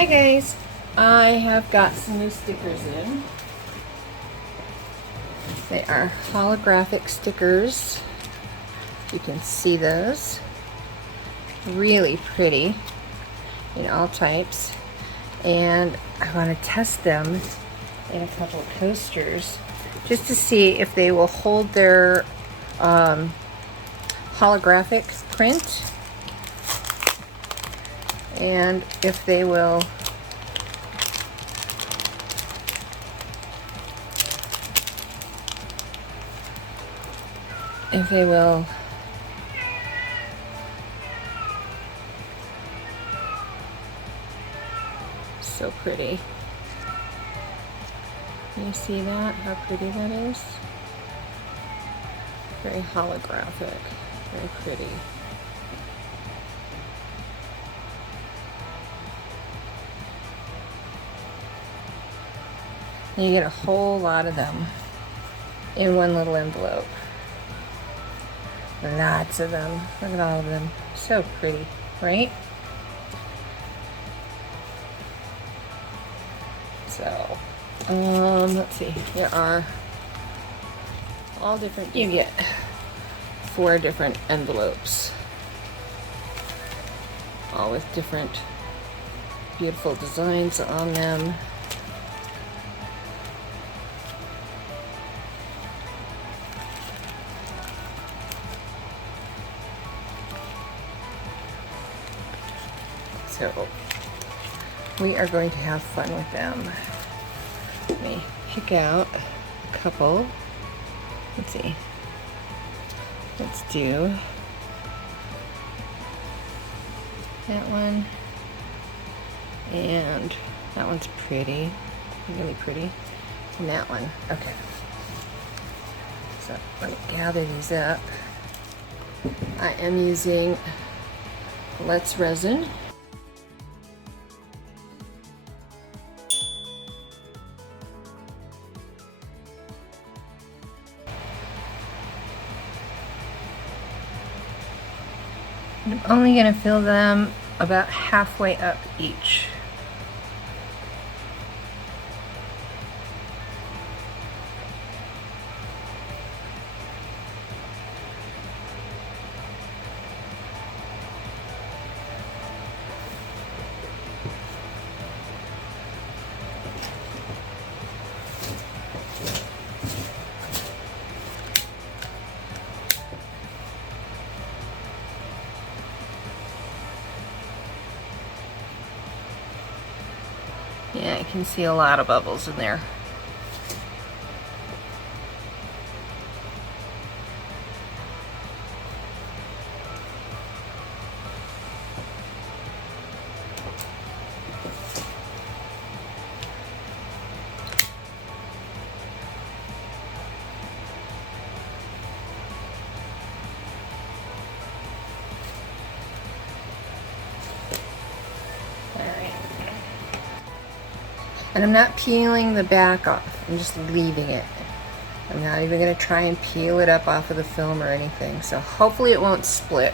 Hi guys, I have got some new stickers in. They are holographic stickers. You can see those. Really pretty in all types. And I want to test them in a couple of coasters just to see if they will hold their holographic print and if they will so pretty. You see that? How pretty that is? Very holographic, very pretty. And you get a whole lot of them in one little envelope. Lots of them. Look at all of them. So pretty, right? So, let's see. There are all different. You get 4 different envelopes, all with different beautiful designs on them. So we are going to have fun with them. Let me pick out a couple. Let's see. Let's do that one. And that one's pretty. Really pretty. And that one. Okay. So let me gather these up. I am using Luvz resin. I'm only going to fill them about halfway up each. Yeah, I can see a lot of bubbles in there. And I'm not peeling the back off, I'm just leaving it. I'm not even going to try and peel it up off of the film or anything. So hopefully it won't split.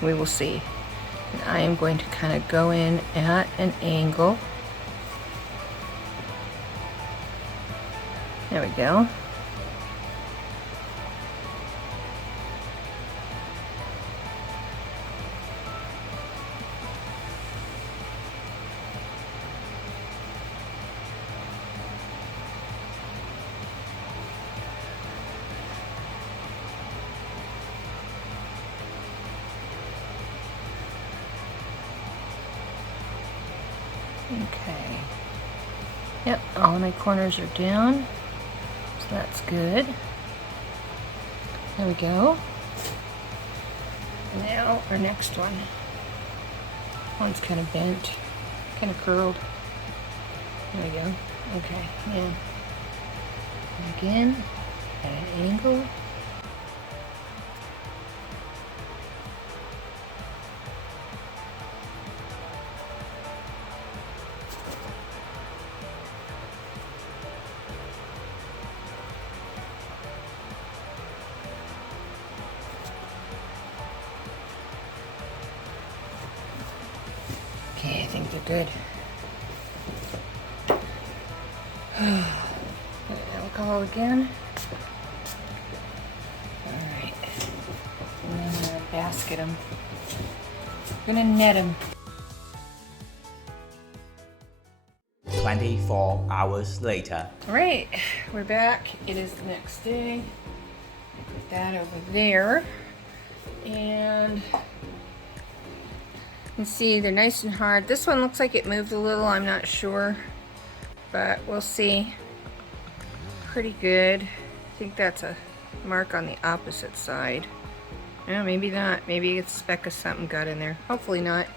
We will see. And I am going to kind of go in at an angle. There we go. Okay. Yep, all of my corners are down, so that's good. There we go. Now our next one. One's kind of bent, kind of curled. There we go. Okay, yeah. And again, at an angle. Okay, I think they're good. Alcohol again. Alright. And then I'm going to basket them. I'm going to net them. 24 hours later. Alright, we're back. It is the next day. Put that over there. And you can see they're nice and hard. This one looks like it moved a little, I'm not sure. But we'll see. Pretty good. I think that's a mark on the opposite side. Yeah, maybe not. Maybe a speck of something got in there. Hopefully not.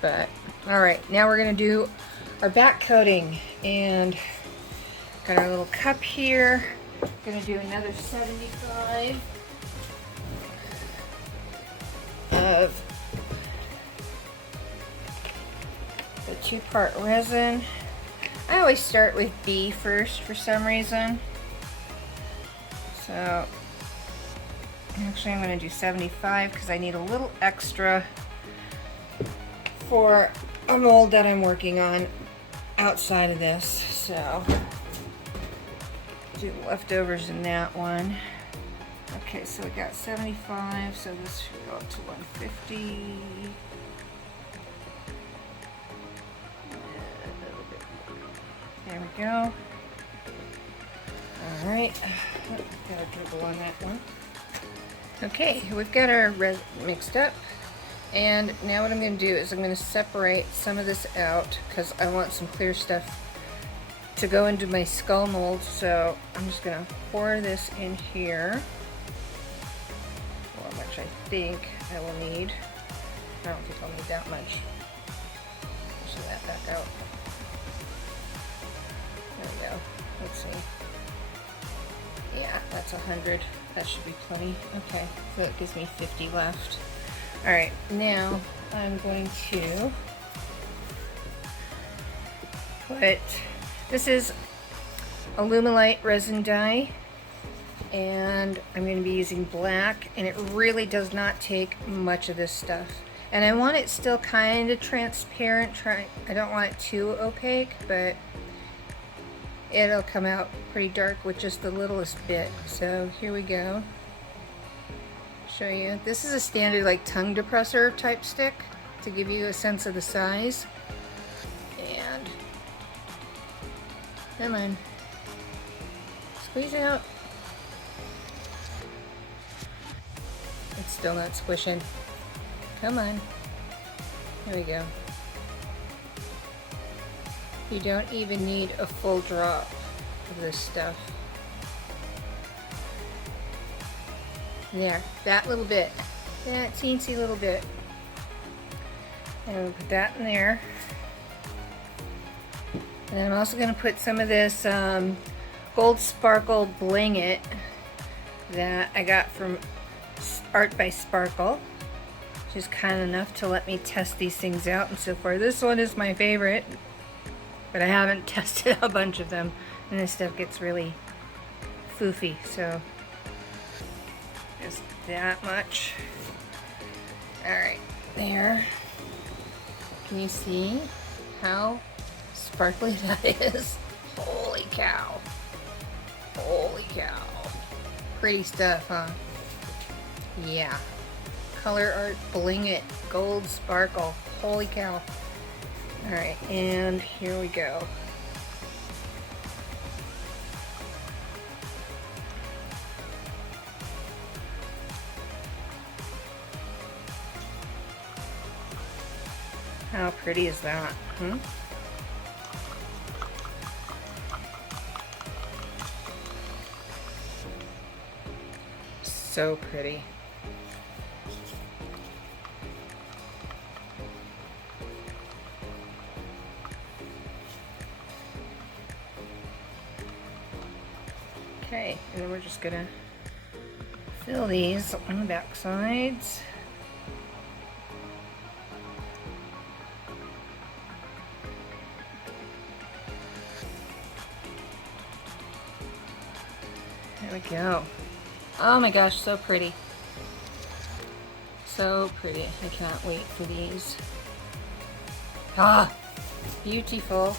But, alright, now we're going to do our back coating. And got our little cup here. Going to do another 75 of the 2-part resin. I always start with B first for some reason. So actually I'm going to do 75 because I need a little extra for a mold that I'm working on outside of this. So do leftovers in that one. Okay, so we got 75, so this should go up to 150. There we go. Alright, got a dribble on that one. Okay, we've got our resin mixed up. And now what I'm going to do is I'm going to separate some of this out because I want some clear stuff to go into my skull mold. So I'm just going to pour this in here. How much I think I will need. I don't think I'll need that much. Push that back out. There we go. Let's see. Yeah, that's 100. That should be plenty. Okay, so that gives me 50 left. Alright, now I'm going to put, this is Alumilite resin dye, and I'm going to be using black, and it really does not take much of this stuff. And I want it still kind of transparent. I don't want it too opaque, but it'll come out pretty dark with just the littlest bit. So here we go. Show you. This is a standard like tongue depressor type stick to give you a sense of the size. And come on, squeeze out. It's still not squishing. Come on. There we go. You don't even need a full drop of this stuff. There, that little bit. That teensy little bit. And we'll put that in there. And then I'm also going to put some of this Gold Sparkle Bling It that I got from Art by Sparkle. Which is kind enough to let me test these things out and so forth. This one is my favorite, but I haven't tested a bunch of them. And this stuff gets really foofy, so just that much. Alright, there. Can you see how sparkly that is? Holy cow. Holy cow. Pretty stuff, huh? Yeah. Color Art Bling It Gold Sparkle. Holy cow. Alright, and here we go. How pretty is that? Hmm? So pretty. Okay, and then we're just gonna fill these on the back sides. There we go. Oh my gosh, so pretty. So pretty. I cannot wait for these. Ah, beautiful.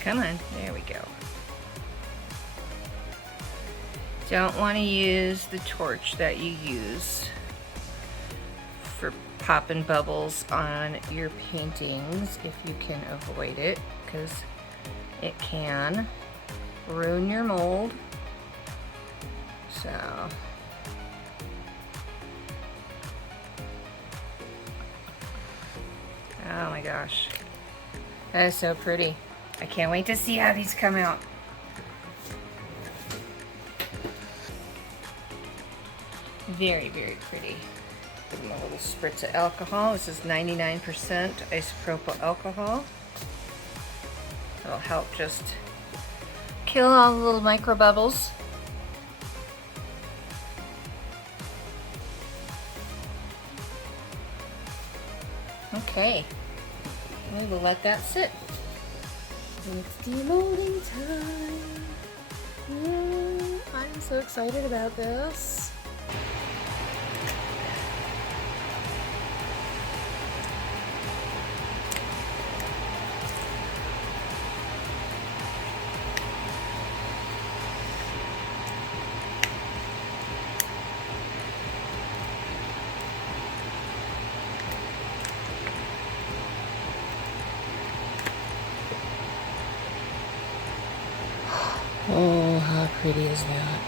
Come on, there we go. Don't want to use the torch that you use for popping bubbles on your paintings if you can avoid it, because it can ruin your mold. So oh my gosh, that is so pretty. I can't wait to see how these come out. Very, very pretty. Give them a little spritz of alcohol. This is 99% isopropyl alcohol. It'll help just kill all the little micro bubbles. Okay, we will let that sit. It's demolding time. I'm so excited about this. Oh, how pretty is that?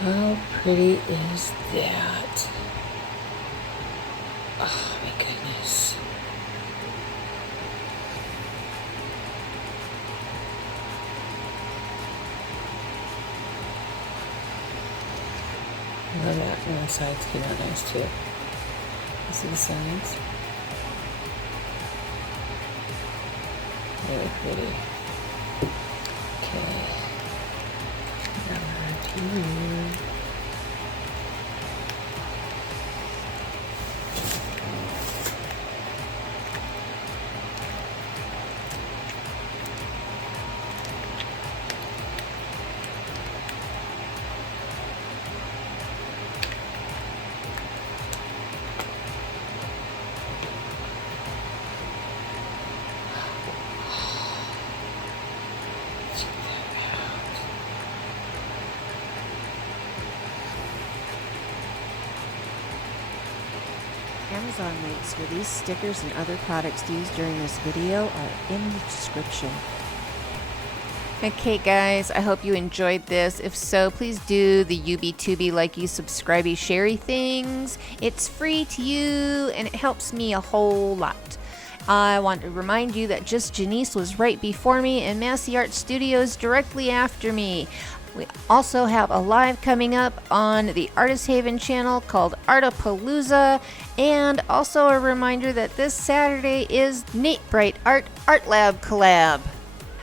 How pretty is that? Oh my goodness. I love that. And the sides came out nice too. You see the sides? Really pretty. Okay. Number 2. Amazon links for these stickers and other products used during this video are in the description. Okay guys, I hope you enjoyed this. If so, please do the UB2B likey subscribey sharey things. It's free to you and it helps me a whole lot. I want to remind you that Just Janice was right before me and Massey Art Studios directly after me. We also have a live coming up on the Artist Haven channel called Artapalooza, and also a reminder that this Saturday is Nate Bright Art Lab collab.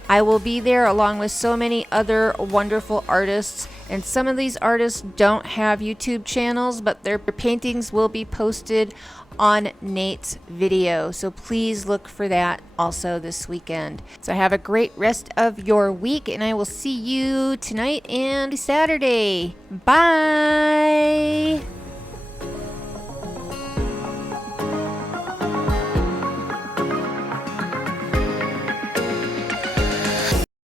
I will be there along with so many other wonderful artists, and some of these artists don't have YouTube channels, but their paintings will be posted on Nate's video, so please look for that also this weekend. So have a great rest of your week, and I will see you tonight and Saturday. Bye!